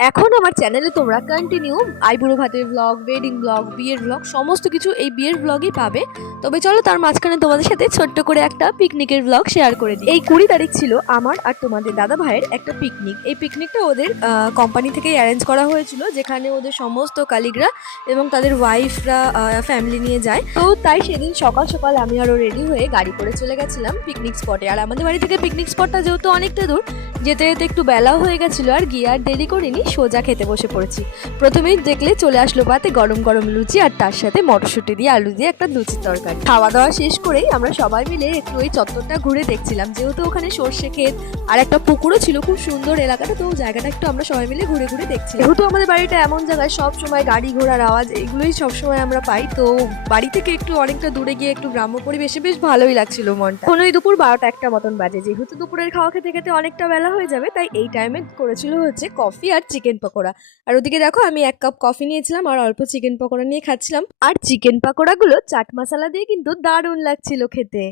এখন আমার চ্যানেলে তোমরা কন্টিনিউ আইবুড়ো ভাতের ব্লগ, ওয়েডিং ব্লগ, বিয়ের ব্লগ সমস্ত কিছু এই বিয়ের ব্লগই পাবে। তবে চলো তার মাঝখানে তোমাদের সাথে ছোট্ট করে একটা পিকনিকের ব্লগ শেয়ার করে দিই। এই 20 তারিখ ছিল আমার আর তোমাদের দাদা ভাইয়ের একটা পিকনিক। এই পিকনিকটা ওদের কোম্পানি থেকেই অ্যারেঞ্জ করা হয়েছিল, যেখানে ওদের সমস্ত কালিগরা এবং তাদের ওয়াইফরা ফ্যামিলি নিয়ে যায়। তো তাই সেদিন সকাল সকাল আমি আরও রেডি হয়ে গাড়ি করে চলে গেছিলাম পিকনিক স্পটে। আর আমাদের বাড়ি থেকে পিকনিক স্পটটা যেহেতু অনেকটা দূর, যেতে যেতে একটু বেলাও হয়ে গেছিলো, আর গিয়ে আর দেরি করিনি, সোজা খেতে বসে পড়েছি। প্রথমেই দেখলে চলে আসলো পাতে গরম গরম লুচি, আর তার সাথে মটরশুঁটি দিয়ে আলু দিয়ে একটা লুচির তরকারি। খাওয়া দাওয়া শেষ করেই আমরা সবাই মিলে একটু ওই চত্বরটা ঘুরে দেখছিলাম, যেহেতু ওখানে সর্ষে ক্ষেত আর একটা পুকুরও ছিল, খুব সুন্দর এলাকাটা। তো জায়গাটা একটু আমরা সবাই মিলে ঘুরে ঘুরে দেখছিলাম। যেহেতু আমাদের বাড়িটা এমন জায়গায় সব সময় গাড়ি ঘোড়ার আওয়াজ এগুলোই সবসময় আমরা পাই, তো বাড়ি থেকে একটু অনেকটা দূরে গিয়ে একটু গ্রাম্য পরিবেশে বেশ ভালোই লাগছিল মনটা। এখন ওই দুপুর 12টা-1টা মতন বাজে। যেহেতু দুপুরের খাওয়া খেতে খেতে অনেকটা বেলা হয়ে যাবে, তাই এই টাইমে করেছিল হচ্ছে কফি আর চিকেন পকোড়া। আর ওদিকে দেখো আমি 1 কাপ কফি নিয়েছিলাম আর অল্প চিকেন পকোড়া নিয়ে খাচ্ছিলাম। আর চিকেন পকোড়াগুলো চাট মশলা দিয়ে কিন্তু দারুণ লাগছিল খেতে।